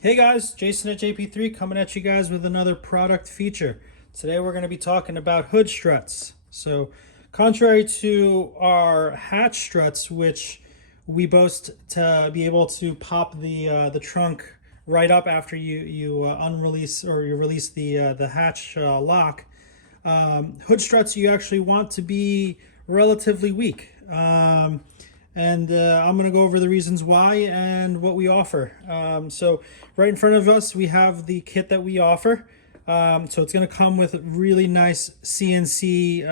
Hey guys, Jason at JP3 coming at you guys with another product feature. Today we're going to be talking about hood struts. So contrary to our hatch struts, which we boast to be able to pop the trunk right up after you unrelease or you release the hatch lock, hood struts you actually want to be relatively weak. And I'm going to go over the reasons why and what we offer. So right in front of us, we have the kit that we offer. So it's going to come with really nice CNC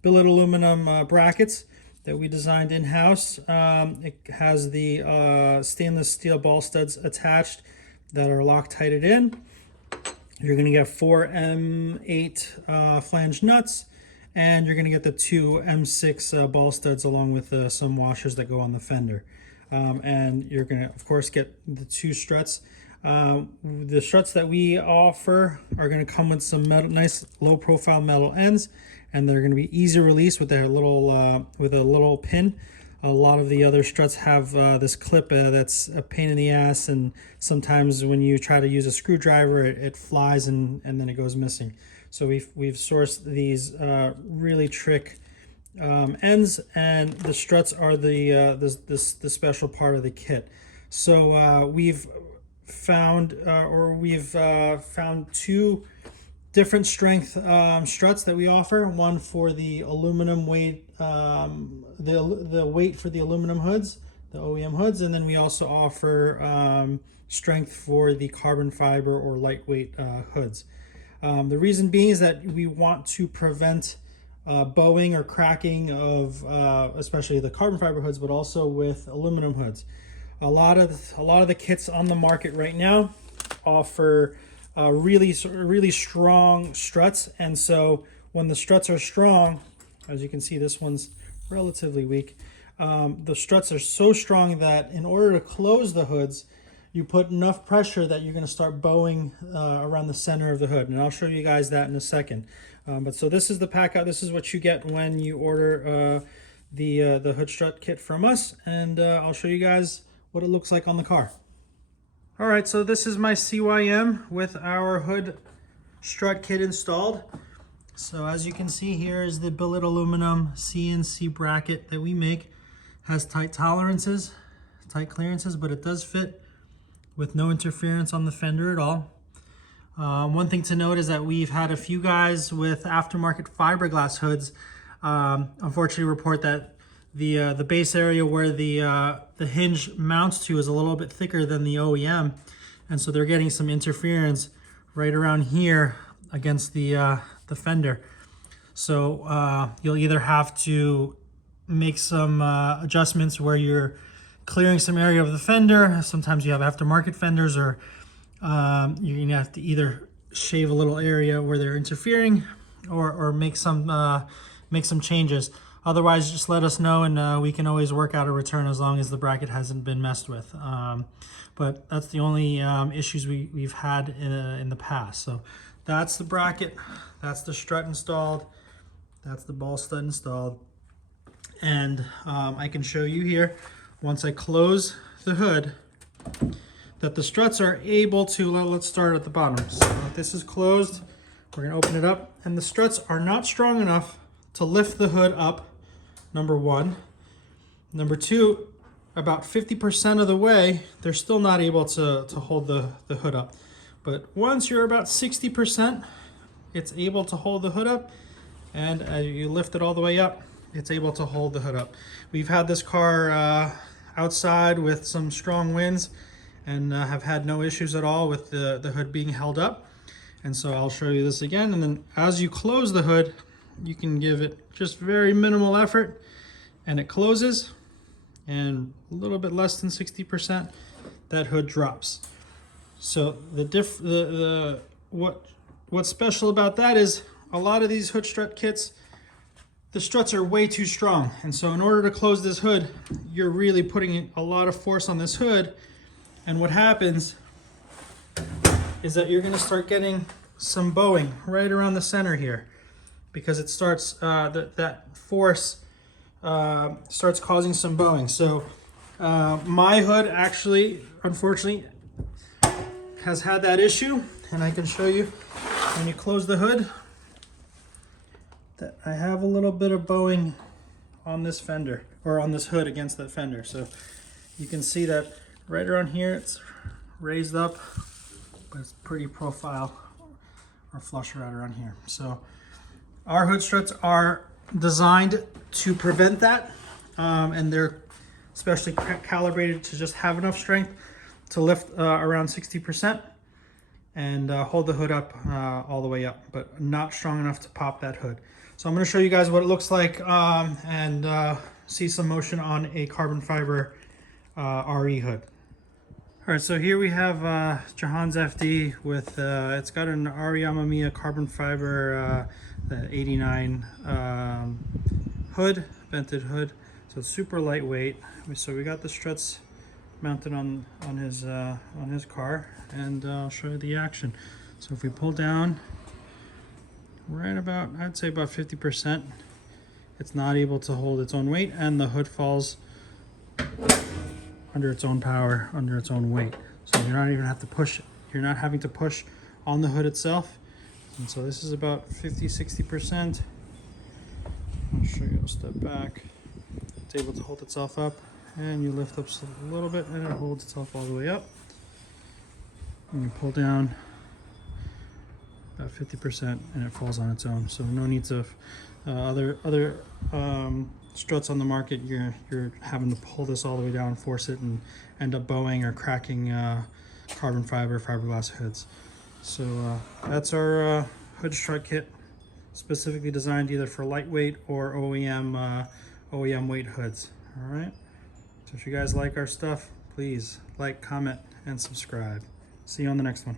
billet aluminum brackets that we designed in-house. It has the stainless steel ball studs attached that are Loctited in. You're going to get 4 M8 flange nuts, and you're going to get the 2 M6 ball studs along with some washers that go on the fender. And you're going to, of course, get the 2 struts. The struts that we offer are going to come with some nice low-profile metal ends, and they're going to be easy release with their with a little pin. A lot of the other struts have this clip that's a pain in the ass, and sometimes when you try to use a screwdriver, it flies and then it goes missing. So we've sourced these really trick ends, and the struts are the special part of the kit. So we've found found 2 different strength struts that we offer. One for the aluminum weight, the weight for the aluminum hoods, the OEM hoods, and then we also offer strength for the carbon fiber or lightweight hoods. The reason being is that we want to prevent bowing or cracking of especially the carbon fiber hoods, but also with aluminum hoods. A lot of the kits on the market right now offer really strong struts, and so when the struts are strong, as you can see, this one's relatively weak. The struts are so strong that in order to close the hoods, you put enough pressure that you're going to start bowing around the center of the hood, and I'll show you guys that in a second. But so this is the pack out. This is what you get when you order the hood strut kit from us, and I'll show you guys what it looks like on the car. All right, so this is my CYM with our hood strut kit installed. So as you can see, here is the billet aluminum CNC bracket that we make. Has tight tolerances, tight clearances, but it does fit with no interference on the fender at all. One thing to note is that we've had a few guys with aftermarket fiberglass hoods unfortunately report that the base area where the hinge mounts to is a little bit thicker than the OEM, and so they're getting some interference right around here against the fender. So you'll either have to make some adjustments where you're clearing some area of the fender. Sometimes you have aftermarket fenders, or you're gonna have to either shave a little area where they're interfering, or make some changes. Otherwise, just let us know, and we can always work out a return as long as the bracket hasn't been messed with. But that's the only issues we've had in the past. So that's the bracket, that's the strut installed, that's the ball stud installed. And I can show you here, once I close the hood, that the struts are able to, let's start at the bottom. So if this is closed, we're gonna open it up, and the struts are not strong enough to lift the hood up, number one. Number two, about 50% of the way, they're still not able to hold the hood up. But once you're about 60%, it's able to hold the hood up, and as you lift it all the way up, it's able to hold the hood up. We've had this car outside with some strong winds, and have had no issues at all with the hood being held up. And so I'll show you this again, and then as you close the hood, you can give it just very minimal effort, and it closes, and a little bit less than 60%, that hood drops. So what's special about that is a lot of these hood strut kits, the struts are way too strong, and so in order to close this hood, you're really putting a lot of force on this hood, and what happens is that you're going to start getting some bowing right around the center here, because it starts that force starts causing some bowing. So my hood actually, unfortunately, has had that issue, and I can show you when you close the hood that I have a little bit of bowing on this fender, or on this hood against that fender. So you can see that right around here it's raised up, but it's pretty profile or flush right around here. So our hood struts are designed to prevent that, and they're especially calibrated to just have enough strength to lift around 60% and hold the hood up all the way up, but not strong enough to pop that hood. So I'm going to show you guys what it looks like and see some motion on a carbon fiber RE hood. All right, so here we have Jahan's FD with, it's got an RE Yamamiya carbon fiber 89 hood, vented hood. So it's super lightweight. So we got the struts mounted on his car, and I'll show you the action. So if we pull down, right about, I'd say about 50%, it's not able to hold its own weight, and the hood falls under its own power, under its own weight. So you're not even have to push, you're not having to push on the hood itself. And so this is about 50-60%. I'll show you, I'll step back. It's able to hold itself up, and you lift up a little bit and it holds itself all the way up. And you pull down about 50% and it falls on its own. So no need to other struts on the market, you're having to pull this all the way down, force it, and end up bowing or cracking carbon fiber fiberglass hoods. So that's our hood strut kit, specifically designed either for lightweight or OEM weight hoods. All right, so if you guys like our stuff, please like, comment, and subscribe. See you on the next one.